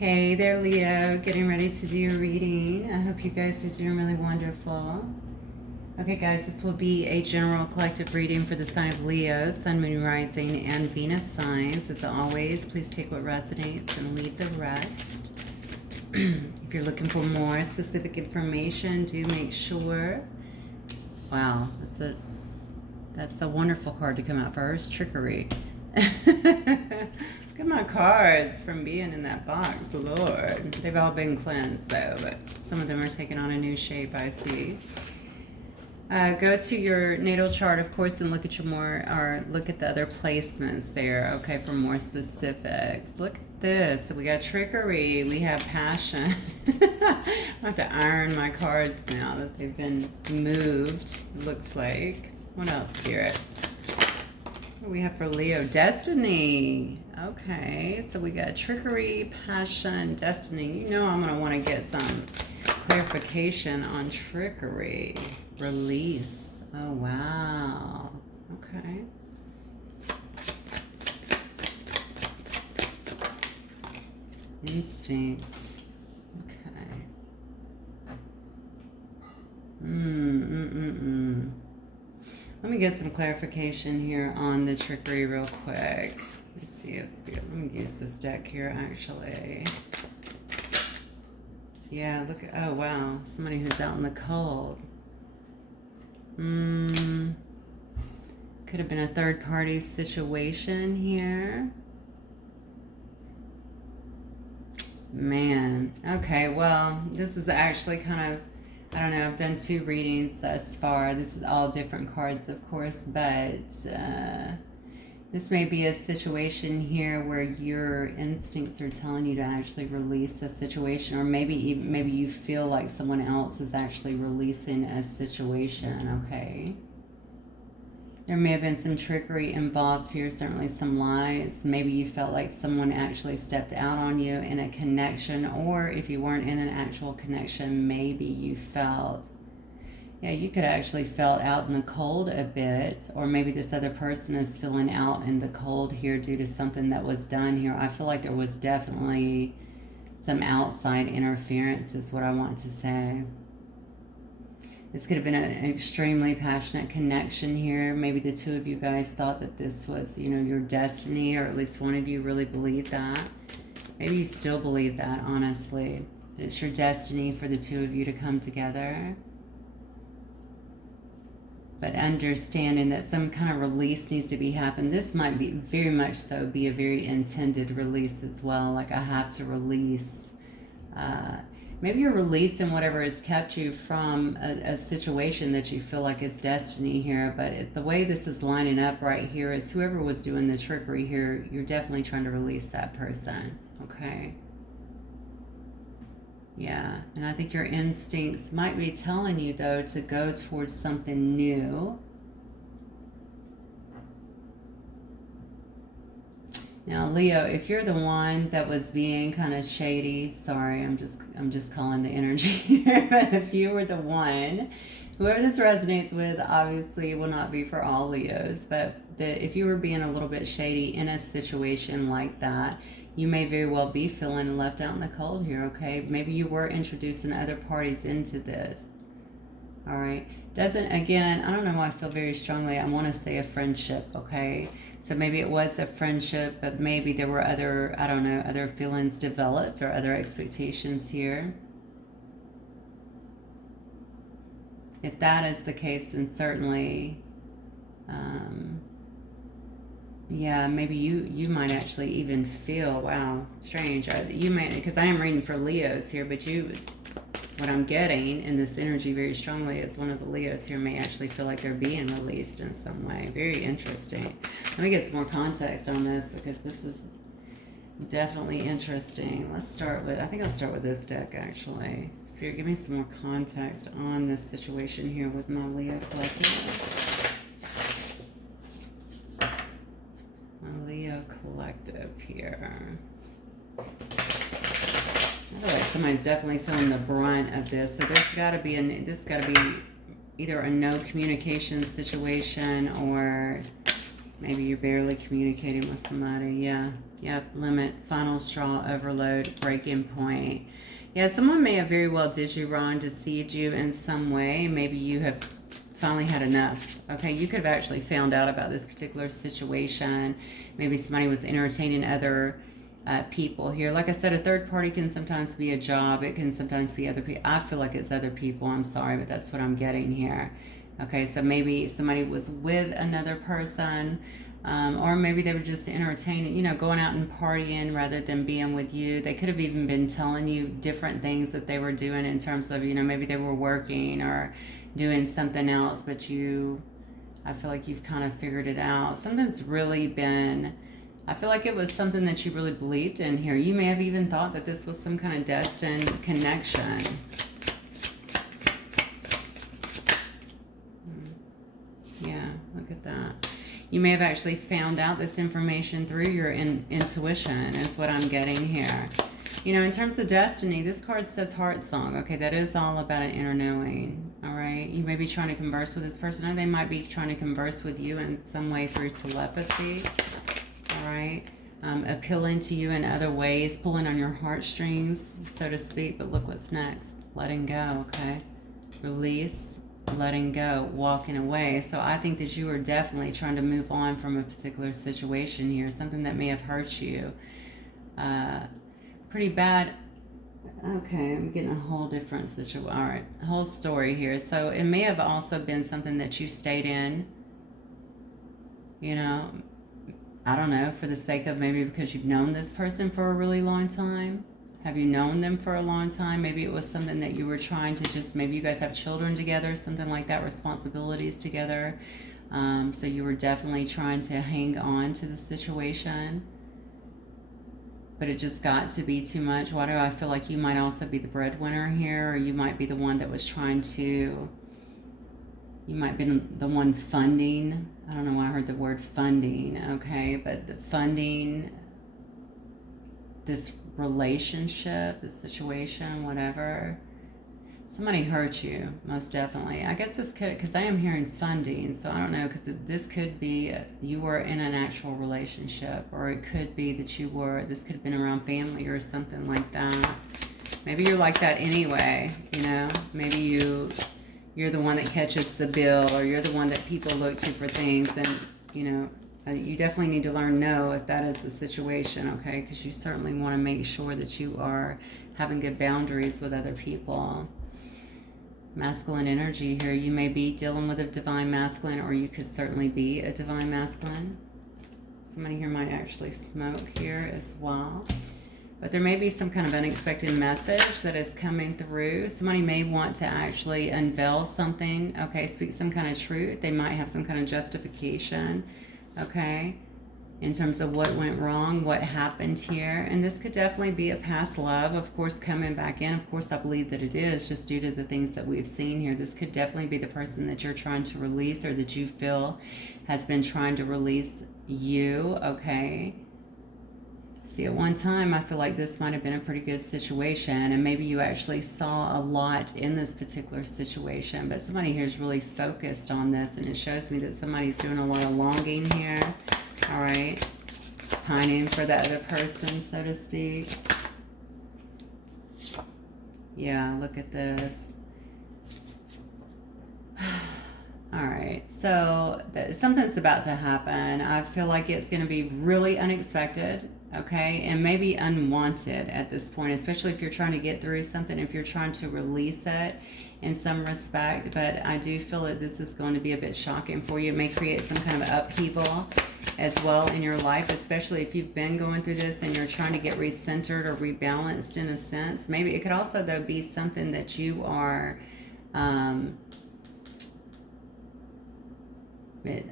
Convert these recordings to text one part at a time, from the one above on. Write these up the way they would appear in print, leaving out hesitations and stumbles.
Hey there, Leo. Getting ready to do your reading. I hope you guys are doing really wonderful. Okay, guys, this will be a general collective reading for the sign of Leo, Sun, Moon, Rising, and Venus signs. As always, please take what resonates and leave the rest. If you're looking for more specific information, do make sure. Wow, that's a wonderful card to come out first. Trickery. Look at my cards from being in that box, Lord. They've all been cleansed though, but some of them are taking on a new shape, I see. Go to your natal chart, of course, and look at look at the other placements there, okay, for more specifics. Look at this. So we got trickery, we have passion. I have to iron my cards now that they've been moved, looks like. What else, Spirit? What do we have for Leo? Destiny. Okay, so we got trickery, passion, destiny. You know I'm going to want to get some clarification on trickery. Release. Oh, wow. Okay. Instinct. Okay. Let me get some clarification here on the trickery real quick. Let's see if Spirit, let me use this deck here actually. Yeah, look, oh wow, somebody who's out in the cold. Could have been a third party situation here. Man, okay, well, this is actually kind of, I don't know, I've done 2 readings thus far. This is all different cards, of course, but this may be a situation here where your instincts are telling you to actually release a situation, or maybe you feel like someone else is actually releasing a situation, okay? There may have been some trickery involved here, certainly some lies. Maybe you felt like someone actually stepped out on you in a connection, or if you weren't in an actual connection, maybe you felt, yeah, you could actually felt out in the cold a bit, or maybe this other person is feeling out in the cold here due to something that was done here. I feel like there was definitely some outside interference is what I want to say. This could have been an extremely passionate connection here. Maybe the 2 of you guys thought that this was, you know, your destiny, or at least one of you really believed that. Maybe you still believe that, honestly. That it's your destiny for the 2 of you to come together. But understanding that some kind of release needs to be happened. This might be very much so be a very intended release as well. Like I have to release. Maybe you're releasing whatever has kept you from a situation that you feel like is destiny here. But the way this is lining up right here is whoever was doing the trickery here, you're definitely trying to release that person. Okay. Yeah, and I think your instincts might be telling you, though, to go towards something new. Now, Leo, if you're the one that was being kind of shady, sorry, I'm just calling the energy here, but if you were the one, whoever this resonates with, obviously will not be for all Leos, but if you were being a little bit shady in a situation like that, you may very well be feeling left out in the cold here, okay? Maybe you were introducing other parties into this, all right? Again, I don't know why I feel very strongly, I want to say a friendship, okay? So maybe it was a friendship, but maybe there were other, I don't know, other feelings developed or other expectations here. If that is the case, then certainly, yeah, maybe you might actually even feel, wow, strange. You might, because I am reading for Leos here, but what I'm getting in this energy very strongly is one of the Leos here may actually feel like they're being released in some way. Very interesting. Let me get some more context on this because this is definitely interesting. Let's start with, I think I'll start with this deck actually. Spirit, give me some more context on this situation here with my Leo collective. My Leo collective here. I feel like somebody's definitely feeling the brunt of this. So there's got to be either a no communication situation, or Maybe you're barely communicating with somebody. Yeah. Yep. Limit, final straw, overload, breaking point. Yeah, someone may have very well did you wrong, deceived you in some way. Maybe you have finally had enough. Okay, you could have actually found out about this particular situation. Maybe somebody was entertaining other people here. Like I said, a third party can sometimes be a job. It can sometimes be other people. I feel like it's other people. I'm sorry, but that's what I'm getting here. Okay, so maybe somebody was with another person, or maybe they were just entertaining, going out and partying rather than being with you. They could have even been telling you different things that they were doing in terms of, maybe they were working or doing something else, but I feel like you've kind of figured it out. Something's really been, I feel like it was something that you really believed in here. You may have even thought that this was some kind of destined connection. Yeah, look at that. You may have actually found out this information through your intuition is what I'm getting here. In terms of destiny, this card says heart song. Okay, that is all about an inner knowing. All right, you may be trying to converse with this person, or they might be trying to converse with you in some way through telepathy. All right, appealing to you in other ways, pulling on your heartstrings, so to speak. But look what's next. Letting go. Okay, release. Letting go, walking away. So I think that you are definitely trying to move on from a particular situation here, something that may have hurt you pretty bad. Okay, I'm getting a whole different situation. All right, whole story here. So it may have also been something that you stayed in, I don't know, for the sake of maybe because you've known this person for a really long time. Have you known them for a long time? Maybe it was something that you were trying to just, maybe you guys have children together, something like that, responsibilities together. So you were definitely trying to hang on to the situation, but it just got to be too much. Why do I feel like you might also be the breadwinner here, or you might be the one that was trying to, you might be the one funding. I don't know why I heard the word funding, okay, but the funding this relationship, this situation, whatever. Somebody hurt you, most definitely. I guess this could, because I am hearing funding, so I don't know, because this could be you were in an actual relationship, or it could be that this could have been around family or something like that. Maybe you're like that anyway, Maybe you're the one that catches the bill, or you're the one that people look to for things, and, you definitely need to learn no if that is the situation, okay? Because you certainly want to make sure that you are having good boundaries with other people. Masculine energy here. You may be dealing with a divine masculine, or you could certainly be a divine masculine. Somebody here might actually smoke here as well. But there may be some kind of unexpected message that is coming through. Somebody may want to actually unveil something, okay? Speak some kind of truth. They might have some kind of justification, okay, in terms of what went wrong, what happened here. And this could definitely be a past love, of course, coming back in. Of course, I believe that it is, just due to the things that we've seen here. This could definitely be the person that you're trying to release, or that you feel has been trying to release you, okay? See, at one time, I feel like this might have been a pretty good situation, and maybe you actually saw a lot in this particular situation, but somebody here is really focused on this, and it shows me that somebody's doing a lot of longing here, all right? Pining for the other person, so to speak. Yeah, look at this. All right, so something's about to happen. I feel like it's going to be really unexpected, okay, and maybe unwanted at this point, especially if you're trying to get through something, if you're trying to release it in some respect. But I do feel that this is going to be a bit shocking for you. It may create some kind of upheaval as well in your life, especially if you've been going through this and you're trying to get recentered or rebalanced in a sense. Maybe it could also, though, be something that you are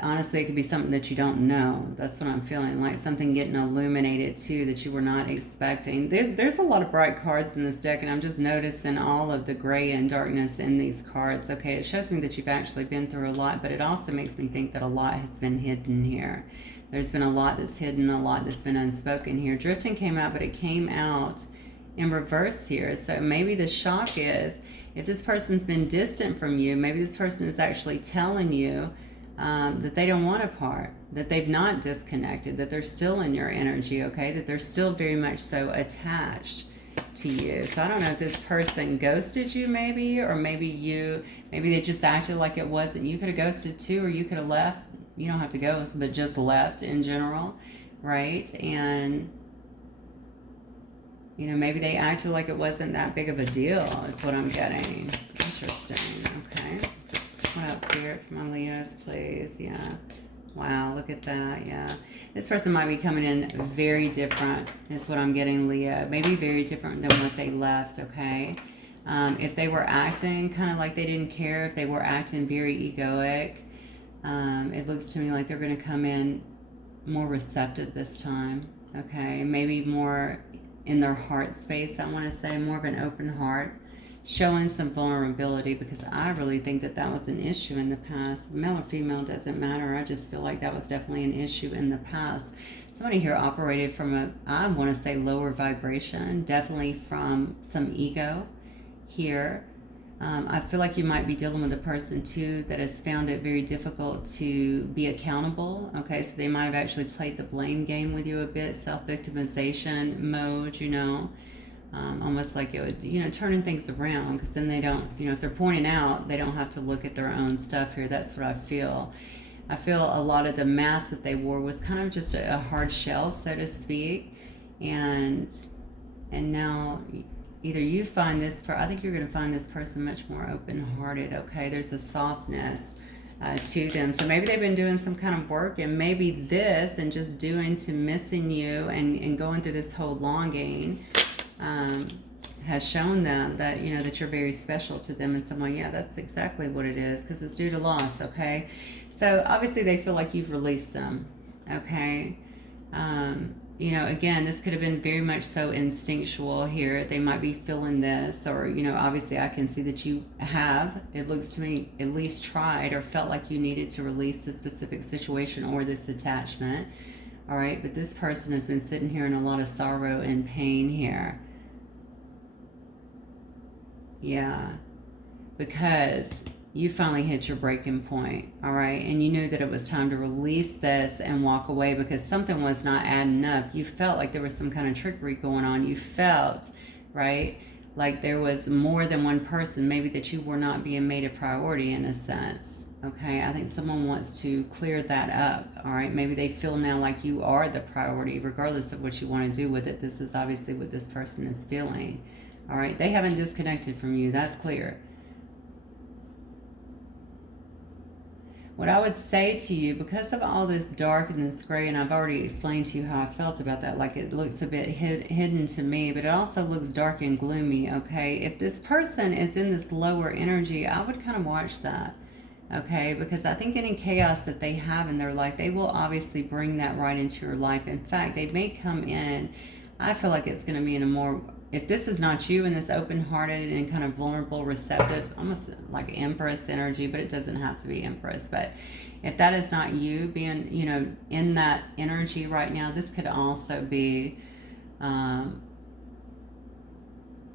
honestly, it could be something that you don't know. That's what I'm feeling, like something getting illuminated too that you were not expecting. There's a lot of bright cards in this deck, and I'm just noticing all of the gray and darkness in these cards. Okay, it shows me that you've actually been through a lot, but it also makes me think that a lot has been hidden here. There's been a lot that's hidden, a lot that's been unspoken here. Drifting came out, but it came out in reverse here. So maybe the shock is, if this person's been distant from you, maybe this person is actually telling you that they don't want to part, that they've not disconnected, that they're still in your energy, okay? That they're still very much so attached to you. So I don't know if this person ghosted you maybe, or maybe they just acted like it wasn't. You could have ghosted too, or you could have left. You don't have to ghost, but just left in general, right? And maybe they acted like it wasn't that big of a deal, is what I'm getting. Interesting. Okay. What else, Spirit, for my Leos, please? Yeah. Wow, look at that. Yeah. This person might be coming in very different, is what I'm getting, Leo. Maybe very different than what they left, okay? If they were acting kind of like they didn't care, if they were acting very egoic, it looks to me like they're going to come in more receptive this time, okay? Maybe more in their heart space, I want to say, more of an open heart, showing some vulnerability, because I really think that that was an issue in the past. Male or female, doesn't matter. I just feel like that was definitely an issue in the past. Somebody here operated from I want to say, lower vibration, definitely from some ego here. I feel like you might be dealing with a person too that has found it very difficult to be accountable. Okay, so they might have actually played the blame game with you a bit, self-victimization mode, almost like it would, turning things around, because then they don't, if they're pointing out, they don't have to look at their own stuff here. That's what I feel. I feel a lot of the mask that they wore was kind of just a hard shell, so to speak, and now either you find this, I think you're going to find this person much more open-hearted, okay? There's a softness to them. So maybe they've been doing some kind of work, and maybe this, and just doing to missing you and going through this whole longing, has shown them that, that you're very special to them in some way. Yeah, that's exactly what it is, because it's due to loss, okay? So obviously they feel like you've released them, okay? Again, this could have been very much so instinctual here. They might be feeling this, or, obviously I can see that you have, it looks to me, at least tried or felt like you needed to release this specific situation or this attachment. All right, but this person has been sitting here in a lot of sorrow and pain here. Yeah, because you finally hit your breaking point, all right? And you knew that it was time to release this and walk away, because something was not adding up. You felt like there was some kind of trickery going on. You felt, right, like there was more than one person, maybe that you were not being made a priority in a sense, okay? I think someone wants to clear that up, all right? Maybe they feel now like you are the priority, regardless of what you want to do with it. This is obviously what this person is feeling, all right? They haven't disconnected from you. That's clear. What I would say to you, because of all this dark and this gray, and I've already explained to you how I felt about that, like it looks a bit hidden to me, but it also looks dark and gloomy, okay? If this person is in this lower energy, I would kind of watch that, okay? Because I think any chaos that they have in their life, they will obviously bring that right into your life. In fact, they may come in, I feel like it's going to be in a more, if this is not you in this open-hearted and kind of vulnerable, receptive, almost like Empress energy, but it doesn't have to be Empress, but if that is not you being, in that energy right now, this could also be, I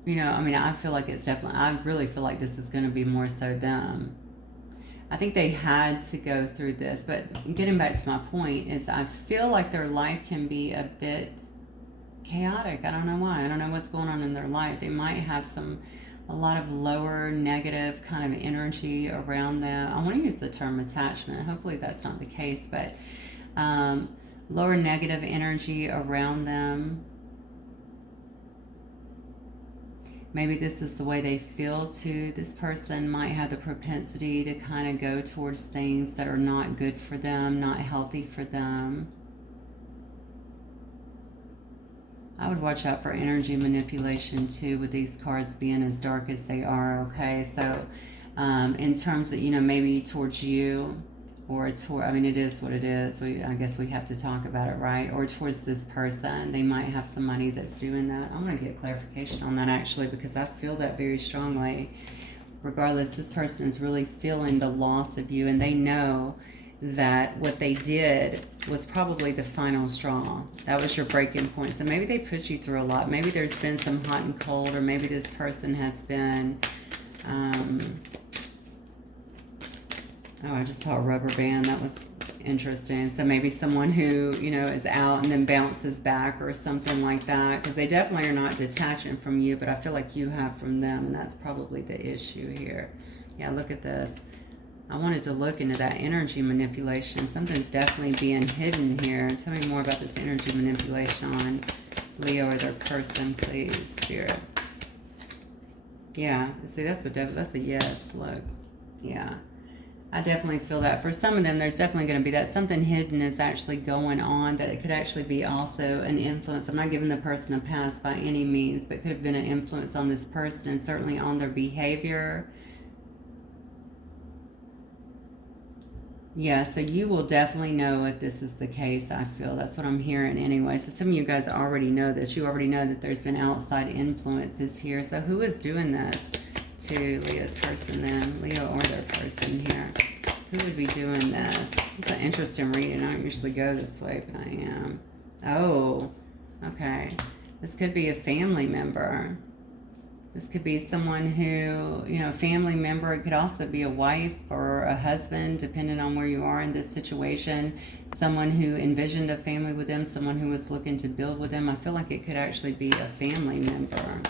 feel like it's definitely, I really feel like this is going to be more so them. I think they had to go through this, but getting back to my point is I feel like their life can be a bit chaotic. I don't know why. I don't know what's going on in their life. They might have a lot of lower negative kind of energy around them. I want to use the term attachment. Hopefully that's not the case, but lower negative energy around them. Maybe this is the way they feel too. This person might have the propensity to kind of go towards things that are not good for them, not healthy for them. I would watch out for energy manipulation too, with these cards being as dark as they are, okay? So in terms of, maybe towards you, or it is what it is. I guess we have to talk about it, right? Or towards this person. They might have some money that's doing that. I'm going to get clarification on that, actually, because I feel that very strongly. Regardless, this person is really feeling the loss of you, and they know that what they did was probably the final straw. That was your breaking point. So maybe they put you through a lot. Maybe there's been some hot and cold, or maybe this person has been Oh, I just saw a rubber band. That was interesting. So maybe someone who, you know, is out and then bounces back or something like that, because they definitely are not detaching from you, but I feel like you have from them, and that's probably the issue here. Yeah, look at this. I wanted to look into that energy manipulation. Something's definitely being hidden here. Tell me more about this energy manipulation on Leo or their person, please, Spirit. Yeah, see, that's a yes. Look, yeah. I definitely feel that. For some of them, there's definitely going to be that something hidden is actually going on, that it could actually be also an influence. I'm not giving the person a pass by any means, but it could have been an influence on this person and certainly on their behavior. Yeah, so you will definitely know if this is the case, I feel. That's what I'm hearing anyway. So some of you guys already know this. You already know that there's been outside influences here. So who is doing this to Leo's person then? Leo or their person here. Who would be doing this? It's an interesting reading. I don't usually go this way, but I am. Oh, okay. This could be a family member. This could be someone who, you know, a family member. It could also be a wife or a husband, depending on where you are in this situation. Someone who envisioned a family with them, someone who was looking to build with them. I feel like it could actually be a family member.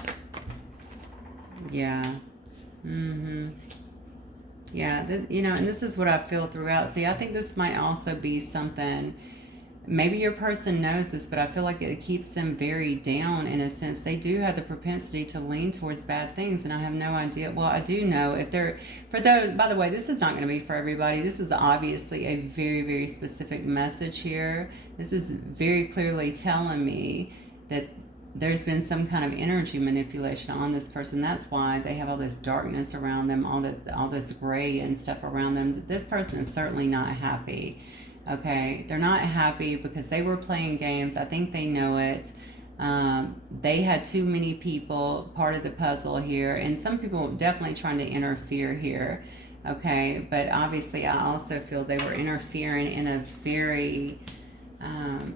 Yeah. Yeah, you know, and this is what I feel throughout. See, I think this might also be something, maybe your person knows this, but I feel like it keeps them very down in a sense. They do have the propensity to lean towards bad things, and I have no idea. Well, I do know if they're, for those, by the way, this is not going to be for everybody. This is obviously a very, very specific message here. This is very clearly telling me that there's been some kind of energy manipulation on this person. That's why they have all this darkness around them, all this gray and stuff around them. This person is certainly not happy. Okay, they're not happy because they were playing games. I think they know it. They had too many people part of the puzzle here, and some people definitely trying to interfere here. Okay, but obviously I also feel they were interfering in a very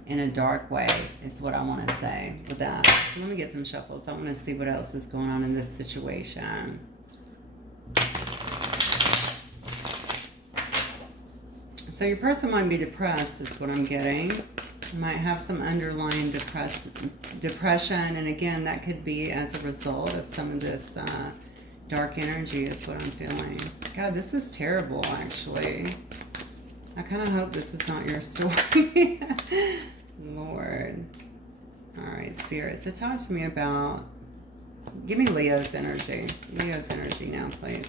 in a dark way is what I want to say with that. So let me get some shuffles. I want to see what else is going on in this situation. So your person might be depressed is what I'm getting. You might have some underlying depression. And again, that could be as a result of some of this dark energy is what I'm feeling. God, this is terrible, actually. I kind of hope this is not your story. Lord. All right, Spirit. So talk to me about, give me Leo's energy. Leo's energy now, please.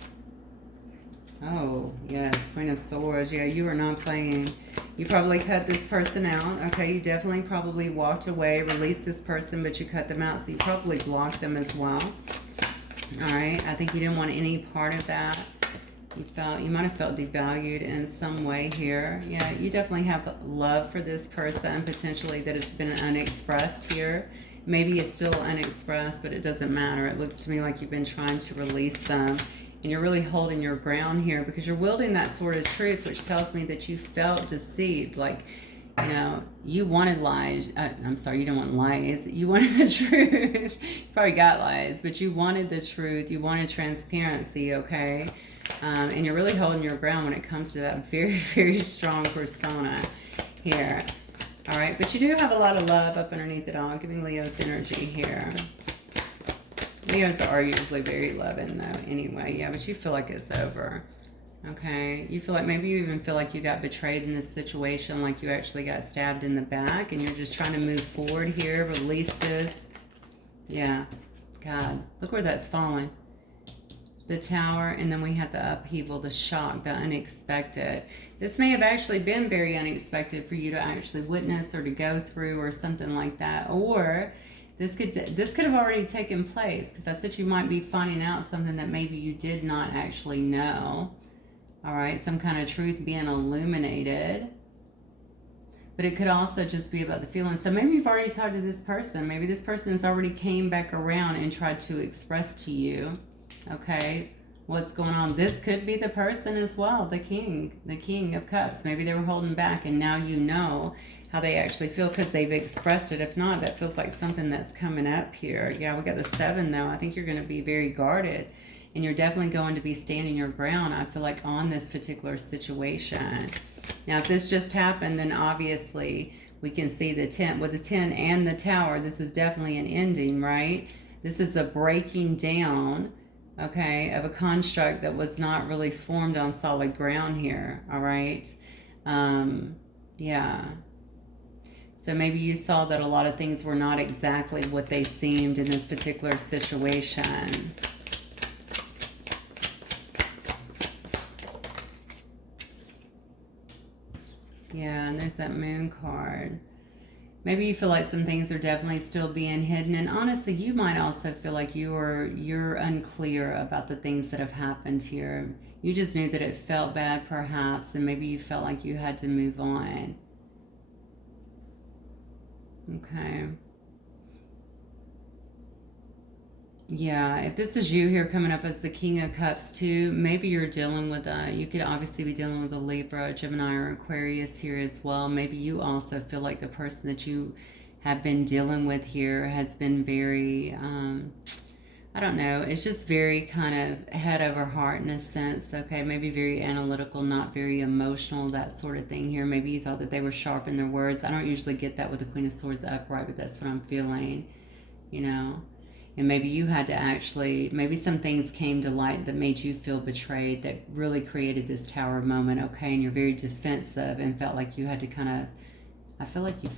Oh, yes, Queen of Swords. Yeah, you are not playing. You probably cut this person out. Okay, you definitely probably walked away, released this person, but you cut them out, so you probably blocked them as well. All right, I think you didn't want any part of that. You might have felt devalued in some way here. Yeah, you definitely have love for this person, potentially, that has been unexpressed here. Maybe it's still unexpressed, but it doesn't matter. It looks to me like you've been trying to release them. And you're really holding your ground here because you're wielding that sword of truth, which tells me that you felt deceived. Like, you know, you wanted lies. I'm sorry, you don't want lies. You wanted the truth. You probably got lies, but you wanted the truth. You wanted transparency, okay? And you're really holding your ground when it comes to that very, very strong persona here. All right, but you do have a lot of love up underneath it all. I'm giving Leo's energy here. Leos are usually very loving, though, anyway. Yeah, but you feel like it's over. Okay? You feel like, maybe you even feel like you got betrayed in this situation, like you actually got stabbed in the back, and you're just trying to move forward here, release this. Yeah. God. Look where that's falling. The Tower, and then we have the upheaval, the shock, the unexpected. This may have actually been very unexpected for you to actually witness or to go through or something like that. Or this could have already taken place, because I said you might be finding out something that maybe you did not actually know. All right, some kind of truth being illuminated. But it could also just be about the feeling. So maybe you've already talked to this person. Maybe this person has already came back around and tried to express to you, okay, what's going on. This could be the person as well, the King of Cups. Maybe they were holding back, and now you know how they actually feel because they've expressed it. If not, that feels like something that's coming up here. Yeah, we got the 7, though. I think you're going to be very guarded And you're definitely going to be standing your ground, I feel like, on this particular situation. Now, if this just happened, then obviously we can see the 10. With the 10 and the Tower, this is definitely an ending, right? This is a breaking down, okay, of a construct that was not really formed on solid ground here, all right? Yeah. So maybe you saw that a lot of things were not exactly what they seemed in this particular situation. Yeah, and there's that Moon card. Maybe you feel like some things are definitely still being hidden, and honestly, you might also feel like you're unclear about the things that have happened here. You just knew that it felt bad, perhaps, and maybe you felt like you had to move on. Okay. Yeah, if this is you here coming up as the King of Cups too, maybe you're dealing with you could obviously be dealing with a Libra, Gemini, or Aquarius here as well. Maybe you also feel like the person that you have been dealing with here has been very, I don't know, it's just very kind of head over heart in a sense, okay? Maybe very analytical, not very emotional, that sort of thing here. Maybe you thought that they were sharp in their words. I don't usually get that with the Queen of Swords upright, but that's what I'm feeling, you know? And maybe you had to actually, maybe some things came to light that made you feel betrayed, that really created this Tower moment, okay? And you're very defensive and felt like you had to kind of, I feel like you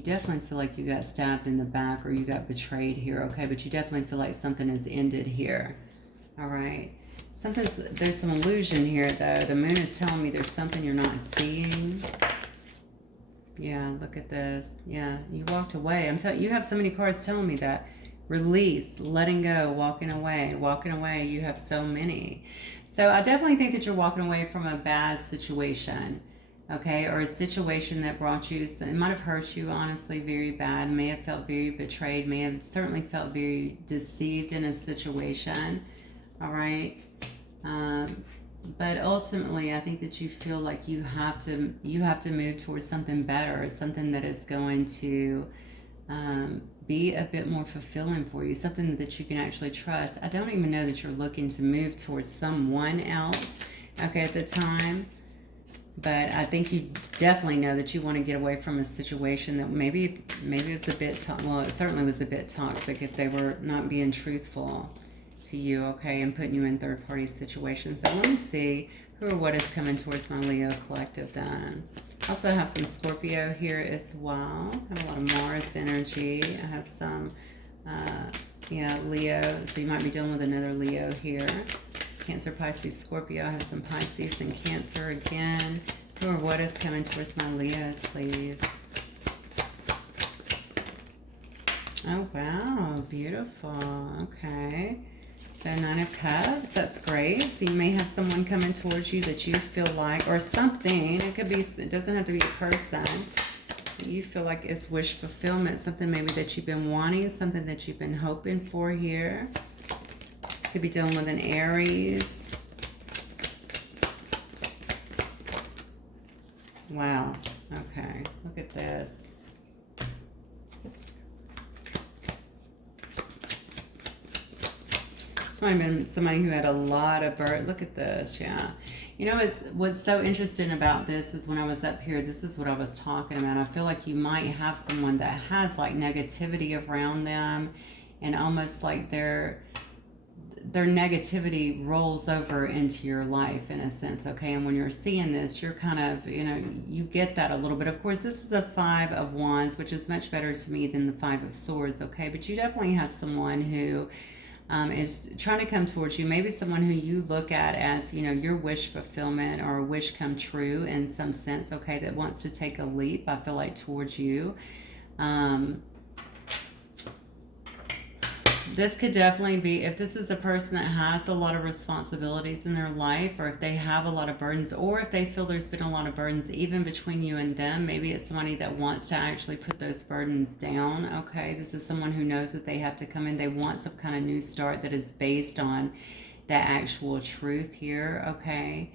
definitely feel like you got stabbed in the back or you got betrayed here, okay? But you definitely feel like something has ended here, all right? There's some illusion here, though. The Moon is telling me there's something you're not seeing. Yeah, look at this. Yeah, you walked away. I'm telling you, you have so many cards telling me that. Release, letting go, walking away. Walking away, you have so many. So I definitely think that you're walking away from a bad situation, okay? Or a situation that brought you, it might have hurt you, honestly, very bad. May have felt very betrayed. May have certainly felt very deceived in a situation, all right? But ultimately, I think that you feel like you have to move towards something better, something that is going to be a bit more fulfilling for you, something that you can actually trust. I don't even know that you're looking to move towards someone else, okay, at the time. But I think you definitely know that you want to get away from a situation that maybe it was a bit, well, it certainly was a bit toxic if they were not being truthful to you, okay, and putting you in third-party situations. So let me see who or what is coming towards my Leo collective then. Also have some Scorpio here as well. I have a lot of Mars energy. I have some, yeah, Leo. So you might be dealing with another Leo here. Cancer, Pisces, Scorpio. I have some Pisces and Cancer again. Who or what is coming towards my Leos, please? Oh, wow. Beautiful. Okay. So 9 of Cups, that's great. So you may have someone coming towards you that you feel like, or something, it could be, it doesn't have to be a person, you feel like it's wish fulfillment, something maybe that you've been wanting, something that you've been hoping for here. Could be dealing with an Aries. Wow, okay, look at this. Might have been somebody who had a lot of birth. Look at this, yeah. You know, what's so interesting about this is when I was up here, this is what I was talking about. I feel like you might have someone that has like negativity around them, and almost like their negativity rolls over into your life in a sense, okay? And when you're seeing this, you're kind of, you know, you get that a little bit. Of course, this is a 5 of Wands, which is much better to me than the 5 of Swords, okay? But you definitely have someone who is trying to come towards you, maybe someone who you look at as, you know, your wish fulfillment or a wish come true in some sense, okay, that wants to take a leap, I feel like, towards you. This could definitely be, if this is a person that has a lot of responsibilities in their life, or if they have a lot of burdens, or if they feel there's been a lot of burdens even between you and them, maybe it's somebody that wants to actually put those burdens down, okay? This is someone who knows that they have to come in. They want some kind of new start that is based on the actual truth here, okay?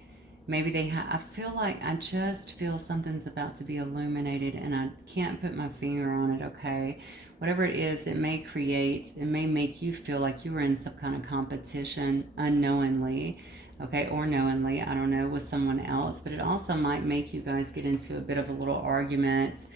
Maybe they I feel like, I just feel something's about to be illuminated, and I can't put my finger on it, okay? whatever it is, it may make you feel like you were in some kind of competition unknowingly, okay, or knowingly, I don't know, with someone else. But it also might make you guys get into a bit of a little argument.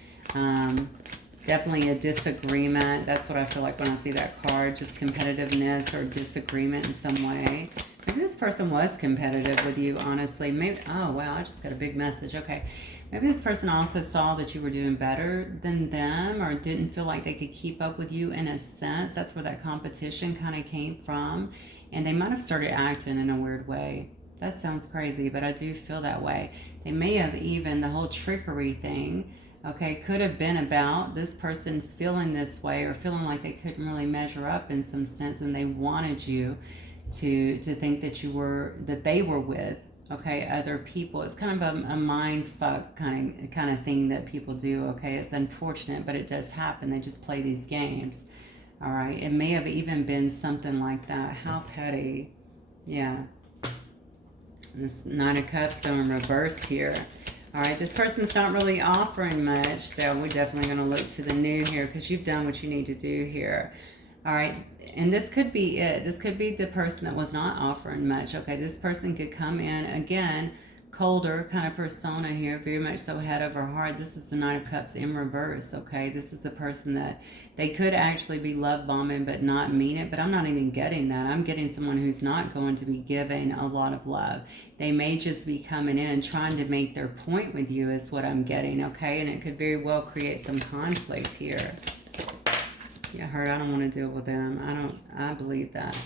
Definitely a disagreement. That's what I feel like when I see that card, just competitiveness or disagreement in some way. Maybe this person was competitive with you, honestly. Maybe, oh wow, I just got a big message. Okay. Maybe this person also saw that you were doing better than them, or didn't feel like they could keep up with you in a sense. That's where that competition kind of came from. And they might have started acting in a weird way. That sounds crazy, but I do feel that way. They may have even, the whole trickery thing, okay, could have been about this person feeling this way, or feeling like they couldn't really measure up in some sense, and they wanted you to think that they were with, okay, other people. It's kind of a mind fuck kind of thing that people do, okay. It's unfortunate, but it does happen. They just play these games. All right, it may have even been something like that. How petty. Yeah. This Nine of Cups, though, in reverse here. All right, this person's not really offering much, so we're definitely going to look to the new here, because you've done what you need to do here. All right, and this could be it. This could be the person that was not offering much. Okay, this person could come in, again, colder kind of persona here, very much so head over heart. This is the Nine of Cups in reverse, okay? This is a person that they could actually be love bombing but not mean it, but I'm not even getting that. I'm getting someone who's not going to be giving a lot of love. They may just be coming in trying to make their point with you is what I'm getting, okay? And it could very well create some conflict here. Yeah, hurt, I don't want to deal with them. I believe that.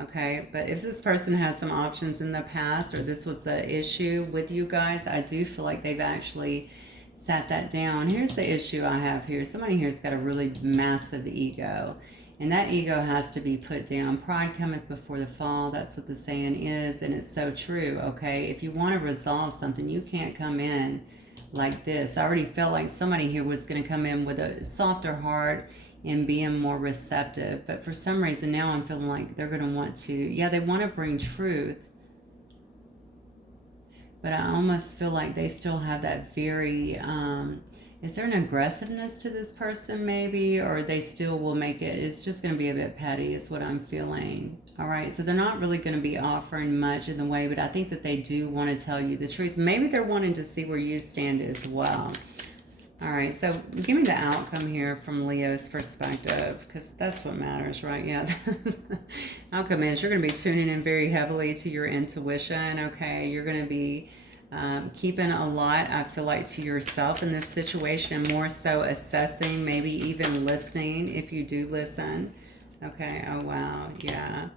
Okay, but if this person has some options in the past, or this was the issue with you guys, I do feel like they've actually sat that down. Here's the issue I have here. Somebody here's got a really massive ego, and that ego has to be put down. Pride cometh before the fall. That's what the saying is, and it's so true, okay? If you want to resolve something, you can't come in like this. I already felt like somebody here was going to come in with a softer heart and being more receptive, but for some reason now I'm feeling like they're going to want to, yeah, they want to bring truth, but I almost feel like they still have that very, is there an aggressiveness to this person maybe, or they still will make it, it's just going to be a bit petty is what I'm feeling. All right, so they're not really going to be offering much in the way, but I think that they do want to tell you the truth. Maybe they're wanting to see where you stand as well. All right, so give me the outcome here from Leo's perspective, because that's what matters, right? Yeah. Outcome is you're going to be tuning in very heavily to your intuition, okay? You're going to be keeping a lot, I feel like, to yourself in this situation, more so assessing, maybe even listening if you do listen. Okay, oh wow, yeah.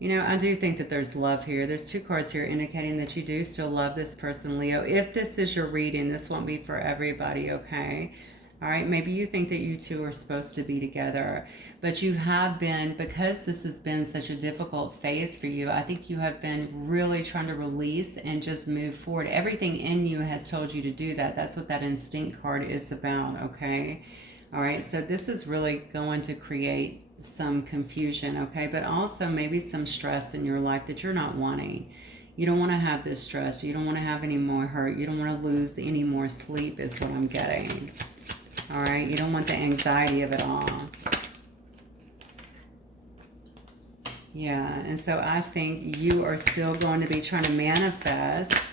You know, I do think that there's love here. There's two cards here indicating that you do still love this person, Leo. If this is your reading, this won't be for everybody, okay? All right, maybe you think that you two are supposed to be together, but you have been, because this has been such a difficult phase for you, I think you have been really trying to release and just move forward. Everything in you has told you to do that. That's what that instinct card is about, okay? All right, so this is really going to create some confusion, okay, but also maybe some stress in your life that you're not wanting. You don't want to have this stress. You don't want to have any more hurt. You don't want to lose any more sleep is what I'm getting. All right, you don't want the anxiety of it all. Yeah, and so I think you are still going to be trying to manifest.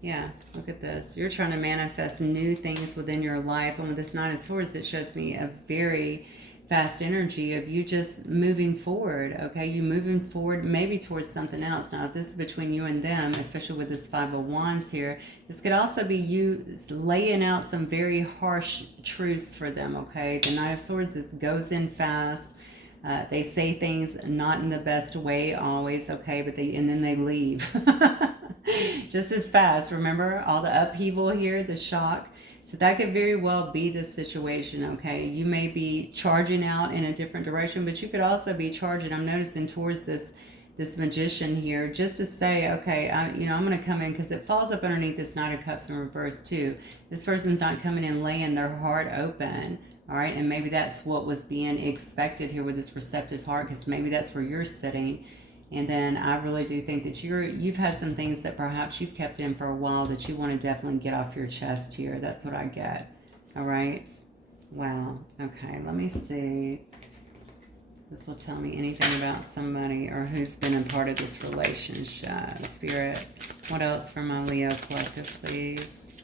Yeah, look at this. You're trying to manifest new things within your life, and with this Nine of Swords, it shows me a very fast energy of you just moving forward, okay? You moving forward maybe towards something else. Now, if this is between you and them, especially with this Five of Wands here, this could also be you laying out some very harsh truths for them, okay? The Nine of Swords, it goes in fast. They say things not in the best way always, okay? But and then they leave. Just as fast. Remember all the upheaval here, the shock. So that could very well be the situation, okay? You may be charging out in a different direction, but you could also be charging, I'm noticing, towards this Magician here, just to say, okay, I'm going to come in, because it falls up underneath this Knight of Cups in reverse too. This person's not coming in laying their heart open, all right? And maybe that's what was being expected here with this receptive heart, because maybe that's where you're sitting. And then I really do think that you've had some things that perhaps you've kept in for a while that you want to definitely get off your chest here. That's what I get. All right. Wow. Okay, let me see. This will tell me anything about somebody or who's been a part of this relationship. Spirit, what else for my Leo collective, please?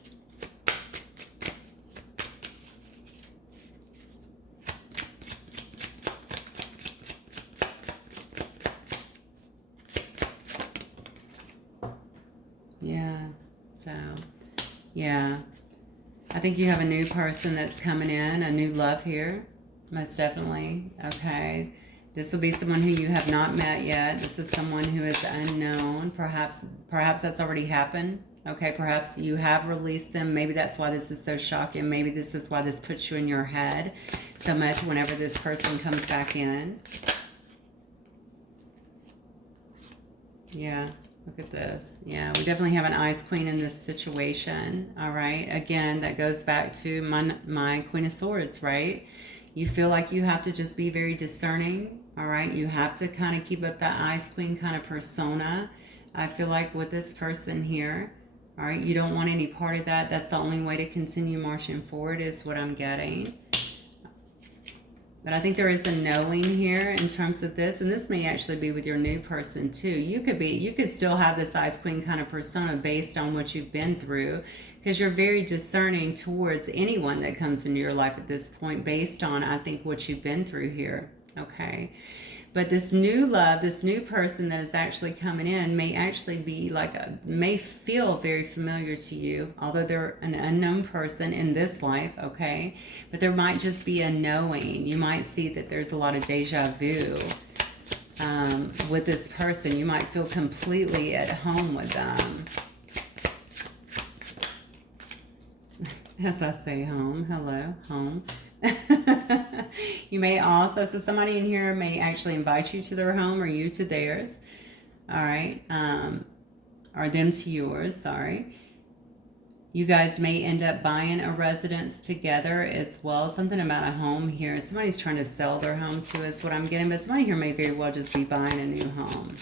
Yeah, so, yeah. I think you have a new person that's coming in, a new love here, most definitely. Okay. This will be someone who you have not met yet. This is someone who is unknown. Perhaps that's already happened. Okay, perhaps you have released them. Maybe that's why this is so shocking. Maybe this is why this puts you in your head so much whenever this person comes back in. Yeah. Look at this. Yeah, we definitely have an Ice Queen in this situation. All right. Again, that goes back to my Queen of Swords, right? You feel like you have to just be very discerning. All right. You have to kind of keep up that Ice Queen kind of persona. I feel like with this person here, all right, you don't want any part of that. That's the only way to continue marching forward is what I'm getting. But I think there is a knowing here in terms of this, and this may actually be with your new person too. You could still have this Ice Queen kind of persona based on what you've been through, because you're very discerning towards anyone that comes into your life at this point based on, I think, what you've been through here. Okay. But this new love, this new person that is actually coming in may actually be may feel very familiar to you, although they're an unknown person in this life, okay? But there might just be a knowing. You might see that there's a lot of deja vu with this person. You might feel completely at home with them. As I say home, hello, home. You may also, so somebody in here may actually invite you to their home or you to theirs. All right. Or them to yours, sorry. You guys may end up buying a residence together as well. Something about a home here. Somebody's trying to sell their home to is what I'm getting, but somebody here may very well just be buying a new home.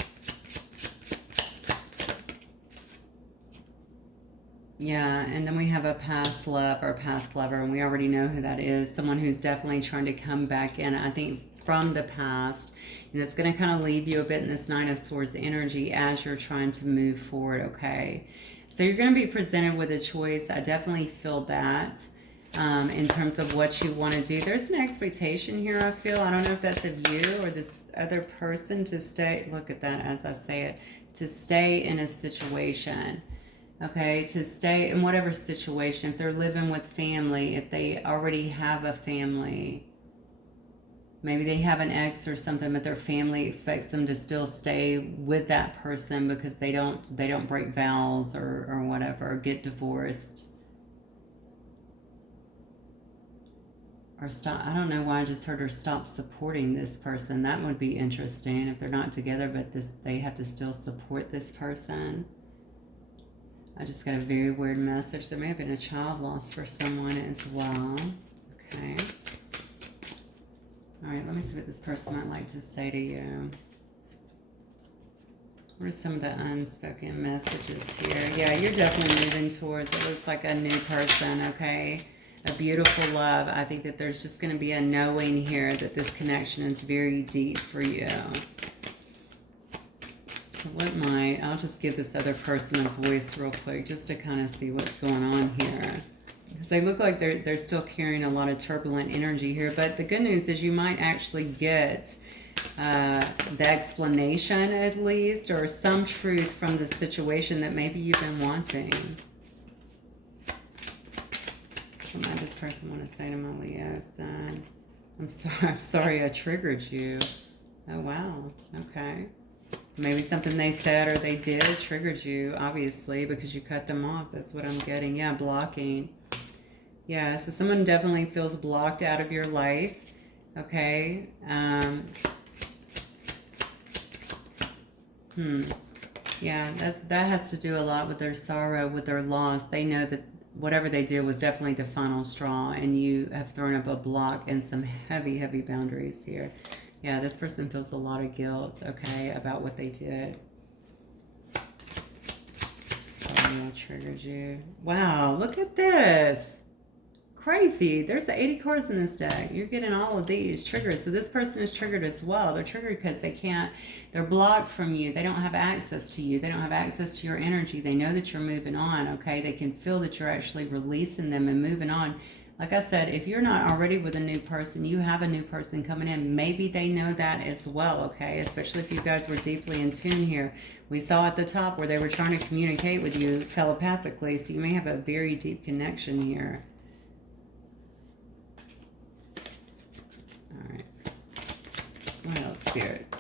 Yeah, and then we have a past love or past lover, and we already know who that is. Someone who's definitely trying to come back in, I think, from the past. And it's going to kind of leave you a bit in this Nine of Swords energy as you're trying to move forward, okay? So you're going to be presented with a choice. I definitely feel that in terms of what you want to do. There's an expectation here, I feel. I don't know if that's of you or this other person to stay. Look at that as I say it. To stay in a situation. Okay, to stay in whatever situation, if they're living with family, if they already have a family, maybe they have an ex or something, but their family expects them to still stay with that person because they don't break vows or whatever, or get divorced. Or stop, I don't know why I just heard her stop supporting this person. That would be interesting if they're not together, but they have to still support this person. I just got a very weird message. There may have been a child loss for someone as well. Okay. All right, let me see what this person might like to say to you. What are some of the unspoken messages here? Yeah, you're definitely moving towards, it looks like a new person, okay? A beautiful love. I think that there's just going to be a knowing here that this connection is very deep for you. I'll just give this other person a voice real quick just to kind of see what's going on here. Because they look like they're still carrying a lot of turbulent energy here. But the good news is you might actually get the explanation at least, or some truth from the situation that maybe you've been wanting. What might this person want to say to my Leos then? I'm sorry I triggered you. Oh, wow. Okay. Maybe something they said or they did triggered you, obviously, because you cut them off. That's what I'm getting. Yeah, blocking. Yeah, so someone definitely feels blocked out of your life. Okay. Yeah, that has to do a lot with their sorrow, with their loss. They know that whatever they did was definitely the final straw, and you have thrown up a block and some heavy, heavy boundaries here. Yeah, this person feels a lot of guilt, okay, about what they did. Sorry I triggered you. Wow, look at this. crazy. There's 80 cards in this deck. You're getting all of these triggers. So this person is triggered as well. They're triggered because they're blocked from you. They don't have access to you. They don't have access to your energy. They know that you're moving on, okay? They can feel that you're actually releasing them and moving on. Like I said, if you're not already with a new person, you have a new person coming in. Maybe they know that as well, okay? Especially if you guys were deeply in tune here. We saw at the top where they were trying to communicate with you telepathically, so you may have a very deep connection here. All right. What else, Spirit?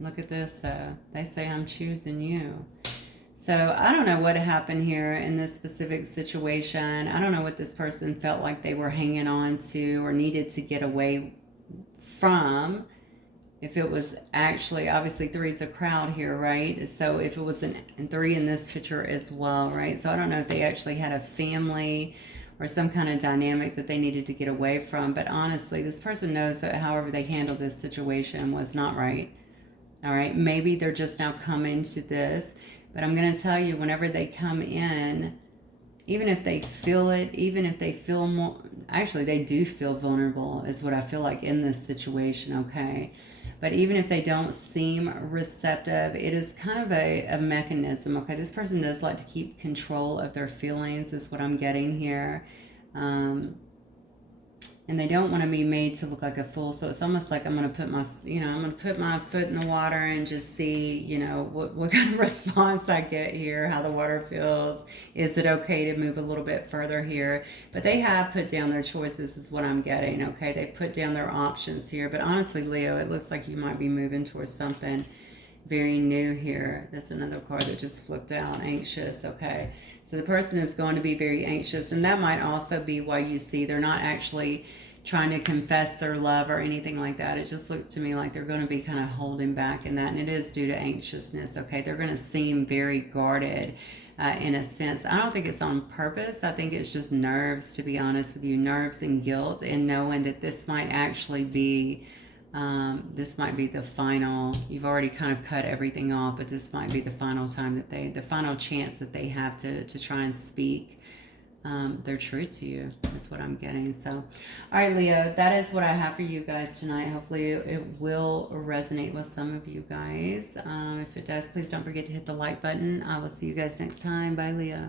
Look at this. They say, I'm choosing you. So I don't know what happened here in this specific situation. I don't know what this person felt like they were hanging on to or needed to get away from. If it was actually, obviously 3 is a crowd here, right? So if it was an 3 in this picture as well, right? So I don't know if they actually had a family or some kind of dynamic that they needed to get away from. But honestly, this person knows that however they handled this situation was not right. All right, maybe they're just now coming to this. But I'm going to tell you, whenever they come in, even if they feel it, even if they feel more, actually they do feel vulnerable is what I feel like in this situation, okay? But even if they don't seem receptive, it is kind of a mechanism, okay? This person does like to keep control of their feelings is what I'm getting here. And they don't want to be made to look like a fool. So it's almost like I'm going to put my, I'm going to put my foot in the water and just see, what kind of response I get here, how the water feels. Is it okay to move a little bit further here? But they have put down their choices is what I'm getting, okay? They've put down their options here. But honestly, Leo, it looks like you might be moving towards something very new here. That's another card that just flipped out, anxious, okay? So the person is going to be very anxious, and that might also be why you see they're not actually trying to confess their love or anything like that. It just looks to me like they're going to be kind of holding back in that, and it is due to anxiousness, okay? They're going to seem very guarded in a sense. I don't think it's on purpose. I think it's just nerves, to be honest with you, nerves and guilt, and knowing that this might actually be the final, you've already kind of cut everything off, but this might be the final time that the final chance that they have to try and speak their truth to you, is what I'm getting. So, all right, Leo, that is what I have for you guys tonight. Hopefully it will resonate with some of you guys. If it does, please don't forget to hit the like button. I will see you guys next time. Bye, Leo.